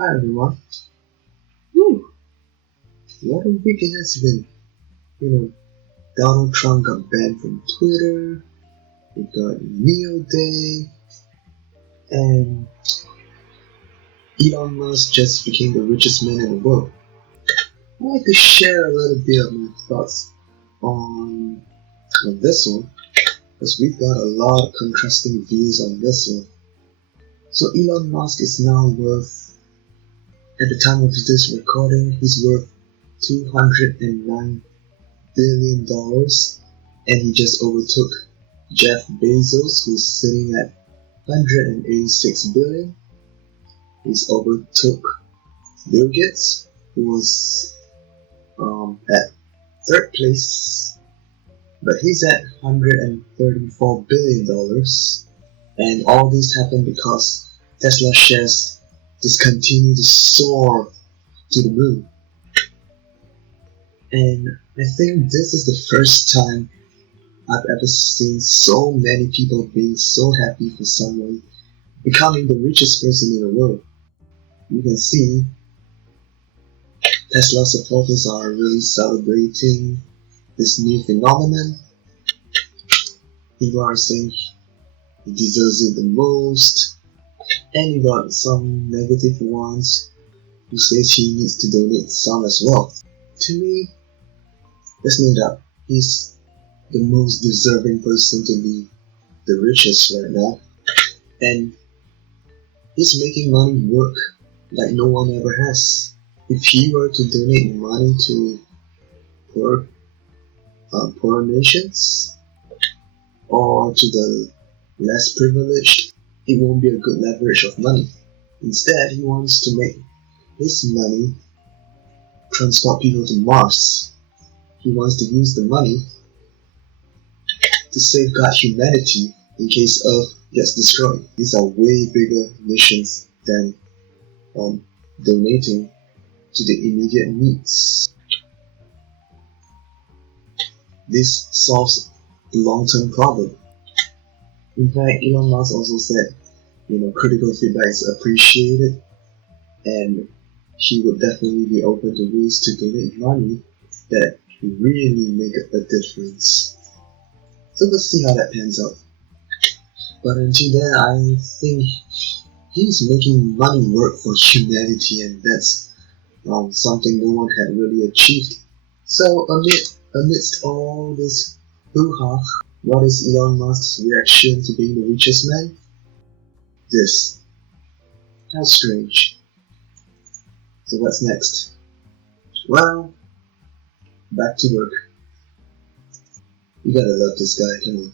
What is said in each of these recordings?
Hi everyone. Whew, what a week it has been. You know, Donald Trump got banned from Twitter, we got Neo Day, and Elon Musk just became the richest man in the world. I'd like to share a little bit of my thoughts on, on this one, because we've got a lot of contrasting views on this one. So Elon Musk is now worth, at the time of this recording, he's worth $209 billion, and he just overtook Jeff Bezos, who's sitting at 186 billion. He's overtook Bill Gates, who was at third place, but he's at $134 billion. And all this happened because Tesla shares just continue to soar to the moon. And I think this is the first time I've ever seen so many people being so happy for someone becoming the richest person in the world. You can see Tesla supporters are really celebrating this new phenomenon. People are saying he deserves it the most, and you got some negative ones who says he needs to donate some as well. To me, there's no doubt he's the most deserving person to be the richest right now, and he's making money work like no one ever has. If he were to donate money to poor, poor nations or to the less privileged, it won't be a good leverage of money. Instead, he wants to make his money transport people to Mars. He wants to use the money to safeguard humanity in case Earth gets destroyed. These are way bigger missions than donating to the immediate needs. This solves the long-term problem. In fact, Elon Musk also said, critical feedback is appreciated, and he would definitely be open to ways to donate money that really make a difference. So let's see how that pans out. But until then, I think he's making money work for humanity, and that's something no one had really achieved. So amidst all this hoo-ha, what is Elon Musk's reaction to being the richest man? This. How strange. So what's next? Well, back to work. You gotta love this guy, come on.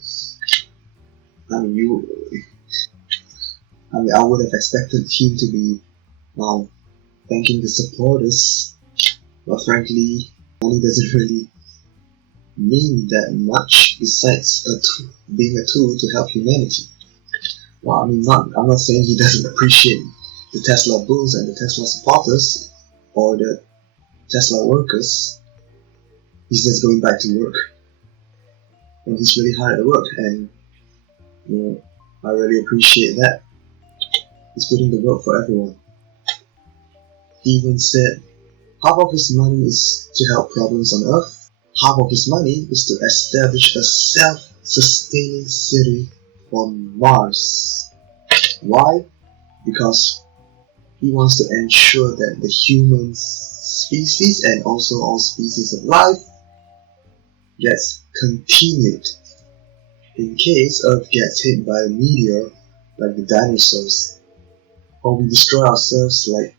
I would have expected him to be thanking the supporters, but frankly, money doesn't really mean that much besides being a tool to help humanity. Well, I'm not saying he doesn't appreciate the Tesla bulls and the Tesla supporters or the Tesla workers. He's just going back to work, and he's really hard at work, and I really appreciate that. He's putting the work for everyone. He even said half of his money is to help problems on Earth, half of his money is to establish a self-sustaining city on Mars. Why? Because he wants to ensure that the human species and also all species of life gets continued in case Earth gets hit by a meteor like the dinosaurs, or we destroy ourselves like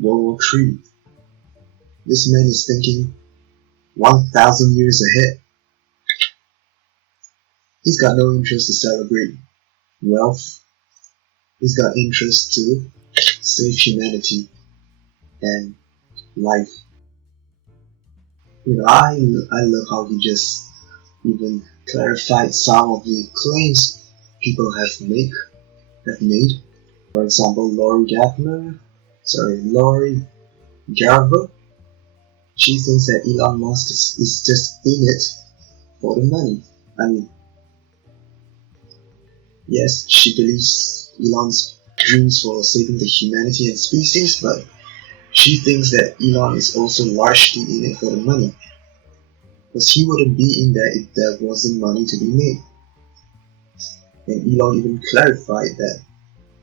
World War III. This man is thinking 1,000 years ahead. He's got no interest to celebrate wealth. He's got interest to save humanity and life. I love how he just even clarified some of the claims people have made. For example, Lori Garver, she thinks that Elon Musk is just in it for the money. Yes, she believes Elon's dreams for saving the humanity and species, but she thinks that Elon is also largely in it for the money, because he wouldn't be in there if there wasn't money to be made. And Elon even clarified that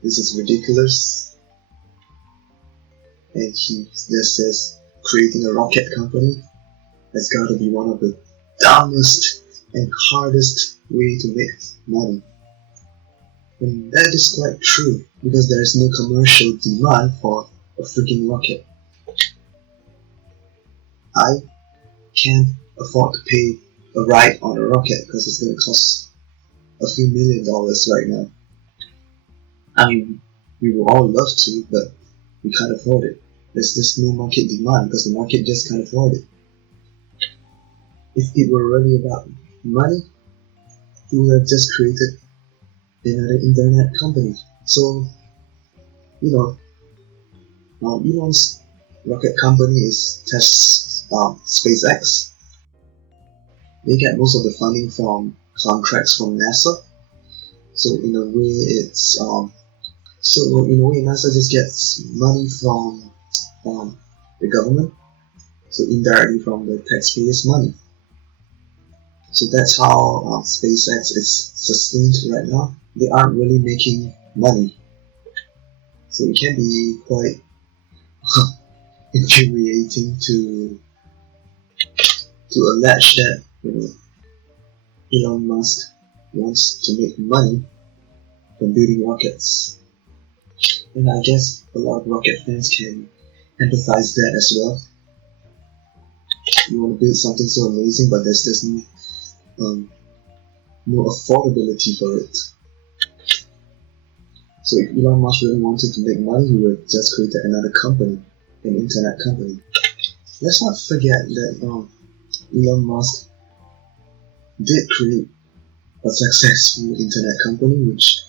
this is ridiculous, and he just says creating a rocket company has got to be one of the dumbest and hardest way to make money. And that is quite true, because there is no commercial demand for a freaking rocket. I can't afford to pay a ride on a rocket because it's going to cost a few $1,000,000 right now. I mean, we would all love to, but we can't afford it. There's just no market demand because the market just can't afford it. If it were really about money, we would have just created another internet company. So, Elon's rocket company is SpaceX. They get most of the funding from contracts from NASA. So in a way, NASA just gets money from the government. So indirectly from the taxpayers' money. So that's how SpaceX is sustained right now. They aren't really making money. So it can be quite infuriating to allege that Elon Musk wants to make money from building rockets. And I guess a lot of rocket fans can empathize that as well. You want to build something so amazing, but there's just no affordability for it. So if Elon Musk really wanted to make money, he would just create another company, an internet company. Let's not forget that Elon Musk did create a successful internet company, which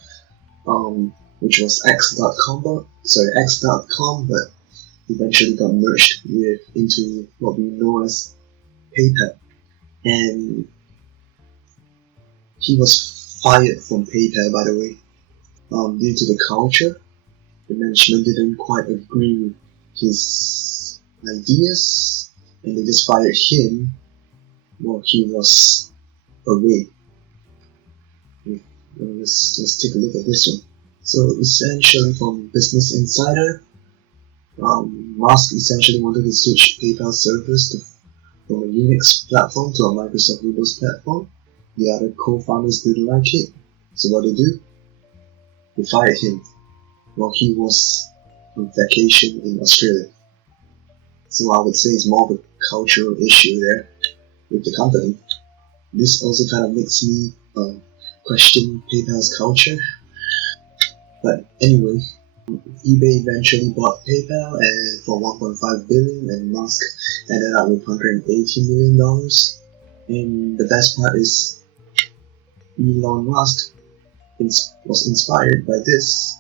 was X.com, but eventually got merged into what we know as PayPal. And he was fired from PayPal, by the way, due to the culture. The management didn't quite agree with his ideas, and they just fired him while he was away. Let's take a look at this one. So essentially, from Business Insider, Musk essentially wanted to switch PayPal servers from a Unix platform to a Microsoft Windows platform. The other co-founders didn't like it, so what they do? They fired him while he was on vacation in Australia. So I would say it's more of a cultural issue there with the company. This also kind of makes me question PayPal's culture. But anyway, eBay eventually bought PayPal and for $1.5 billion, and Musk ended up with $180 million. And the best part is Elon Musk was inspired by this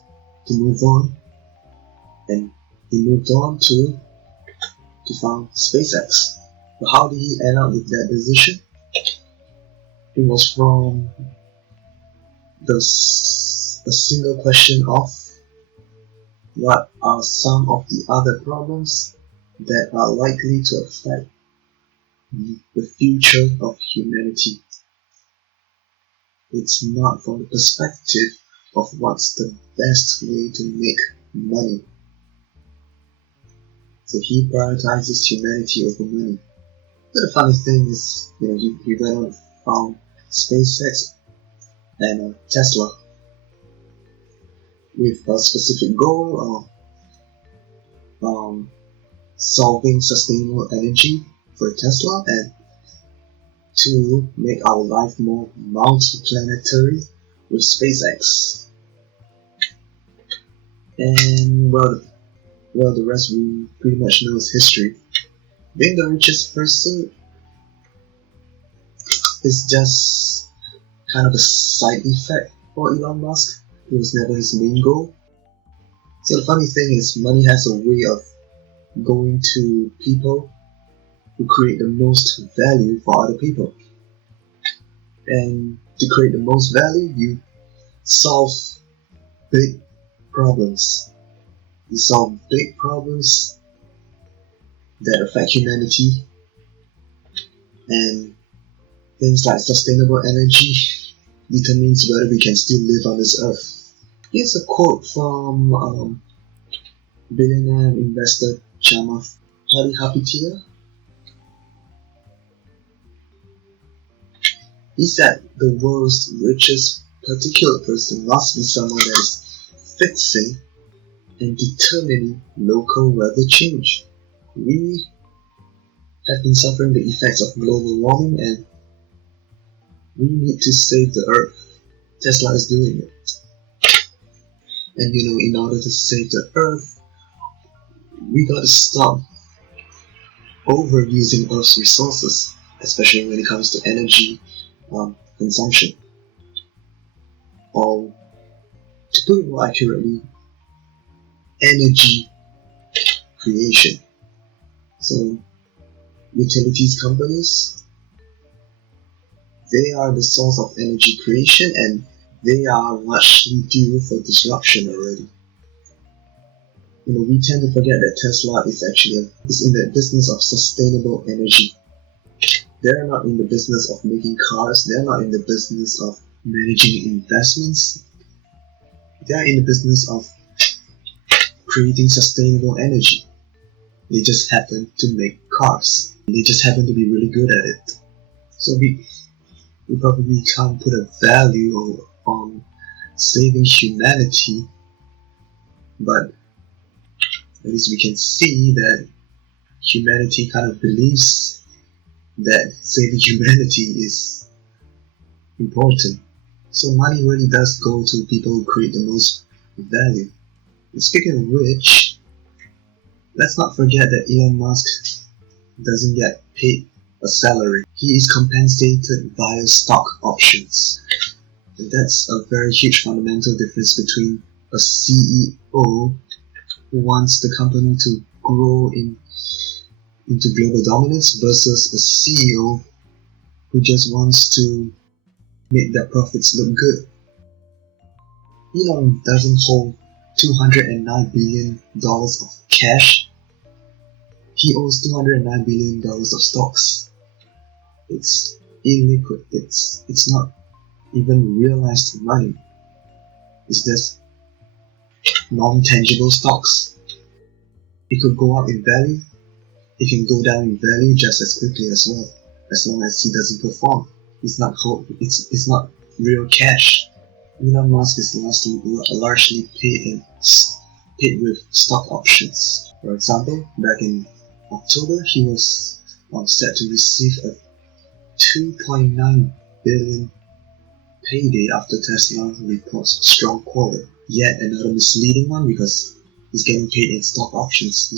to move on, and he moved on to found SpaceX. But how did he end up with that decision? It was from a single question of what are some of the other problems that are likely to affect the future of humanity. It's not from the perspective of what's the best way to make money. So he prioritizes humanity over money. But the funny thing is, he went on to found SpaceX and Tesla with a specific goal of solving sustainable energy for Tesla and to make our life more multi-planetary with SpaceX. And well, the rest we pretty much know is history. Being the richest person is just kind of a side effect for Elon Musk. It was never his main goal. So the funny thing is, money has a way of going to people who create the most value for other people. And to create the most value, you solve big problems. You solve big problems that affect humanity, and things like sustainable energy determines whether we can still live on this earth. Here's a quote from billionaire investor Chamath Palihapitiya. He said the world's richest particular person must be someone that is fixing and determining local weather change. We have been suffering the effects of global warming, and we need to save the earth. Tesla is doing it. And in order to save the earth, we gotta stop overusing Earth's resources, especially when it comes to energy consumption. Or, to put it more accurately, energy creation. So, utilities companies, they are the source of energy creation, and they are largely due for disruption already. We tend to forget that Tesla is in the business of sustainable energy. They're not in the business of making cars. They're not in the business of managing investments. They're in the business of creating sustainable energy. They just happen to make cars. They just happen to be really good at it. So we probably can't put a value on saving humanity, but at least we can see that humanity kind of believes that saving humanity is important. So money really does go to people who create the most value. And speaking of which, let's not forget that Elon Musk doesn't get paid a salary. He is compensated via stock options. And that's a very huge fundamental difference between a CEO who wants the company to grow into global dominance versus a CEO who just wants to make their profits look good. Elon doesn't hold $209 billion of cash. He owns $209 billion of stocks. It's illiquid. It's not even realized money. It's just non-tangible stocks. It could go up in value. It can go down in value just as quickly as well, as long as he doesn't perform. It's not real cash. Elon Musk is largely paid with stock options. For example, back in October, he was set to receive a $2.9 billion payday after Tesla reports strong quarter. Yet another misleading one, because he's getting paid in stock options,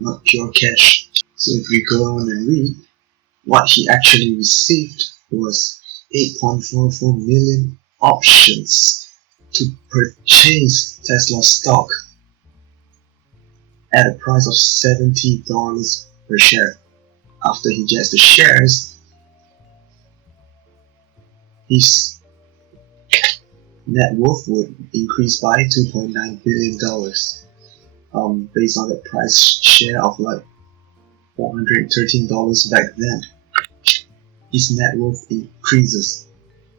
not pure cash. So if we go on and read, what he actually received was 8.44 million options to purchase Tesla stock at a price of $70 per share. After he gets the shares, his net worth would increase by $2.9 billion, based on the price share of like $413 back then. His net worth increases.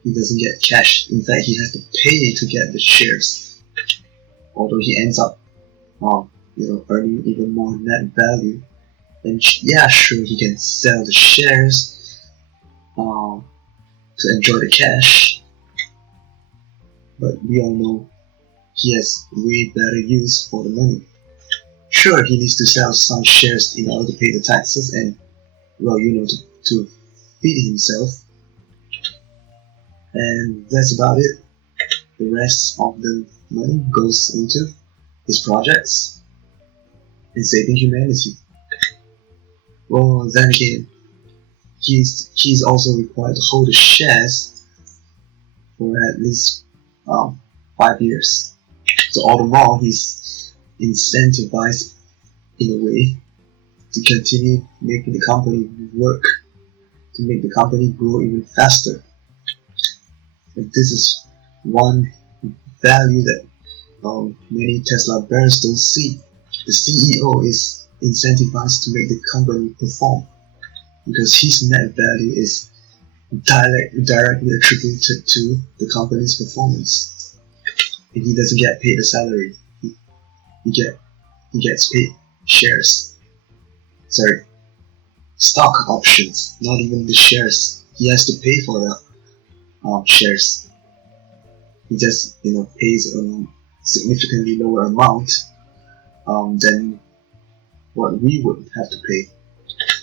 He doesn't get cash. In fact, he has to pay to get the shares. Although he ends up, earning even more net value. And yeah, sure, he can sell the shares to enjoy the cash. But we all know he has way better use for the money. Sure, he needs to sell some shares in order to pay the taxes and, to feed himself. And that's about it. The rest of the money goes into his projects and saving humanity. Well, then again, he's also required to hold the shares for at least 5 years. So all the more he's incentivized in a way to continue making the company work, to make the company grow even faster. And this is one value that many Tesla bears don't see. The CEO is incentivized to make the company perform because his net value is directly attributed to the company's performance, and he doesn't get paid a salary. He, get, he gets paid shares. Sorry, stock options, not even the shares. He has to pay for the shares. He just pays a significantly lower amount than what we would have to pay.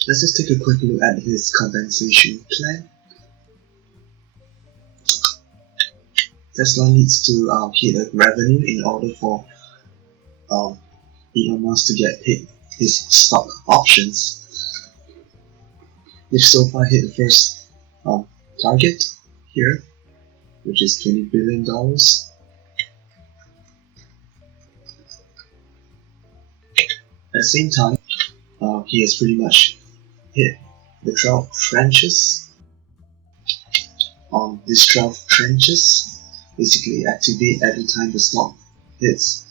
Let's just take a quick look at his compensation plan. Tesla needs to hit a revenue in order for Elon Musk to get paid his stock options. They've so far hit the first target here, which is $20 billion. At the same time, he has pretty much hit the 12 trenches. These 12 trenches basically activate every time the stock hits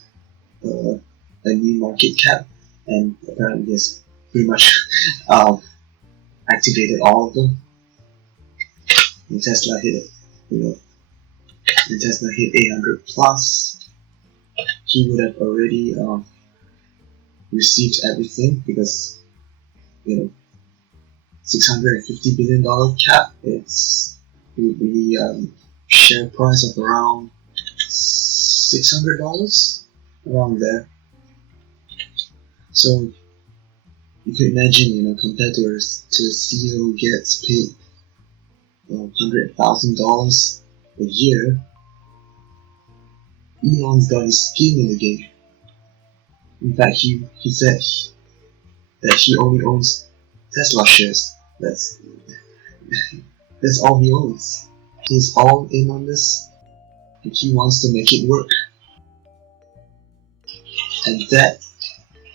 a new market cap, and apparently he has pretty much activated all of them. When Tesla hit it, when Tesla hit 800 plus, he would have already received everything because $650 billion cap. It would be share price of around $600, around there. So you can imagine, compared to a CEO who gets paid $100,000 a year, Elon's got his skin in the game. In fact, he said that he only owns Tesla shares. That's all he owns. He's all in on this, and he wants to make it work. And that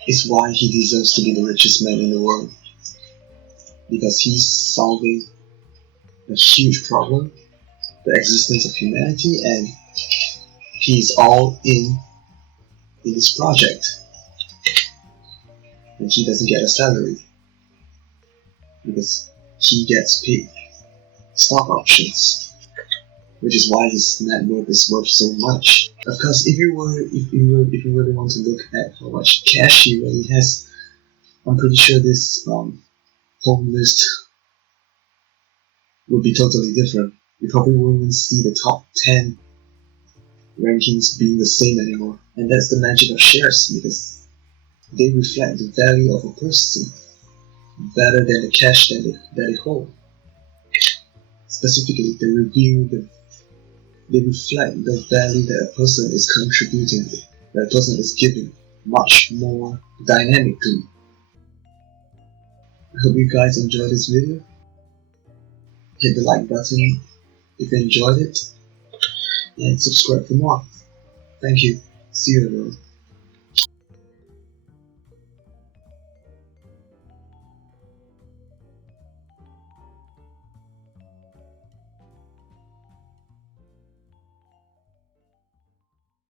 is why he deserves to be the richest man in the world. Because he's solving a huge problem, the existence of humanity, and he's all in this project. And he doesn't get a salary because he gets paid stock options, which is why his net worth is worth so much. Of course, if you really want to look at how much cash he really has, I'm pretty sure this whole list would be totally different. You probably won't even see the top 10 rankings being the same anymore. And that's the magic of shares, because they reflect the value of a person better than the cash that they hold. Specifically, they reflect the value that a person is contributing, that a person is giving, much more dynamically. I hope you guys enjoyed this video. Hit the like button if you enjoyed it, and subscribe for more. Thank you. See you everyone.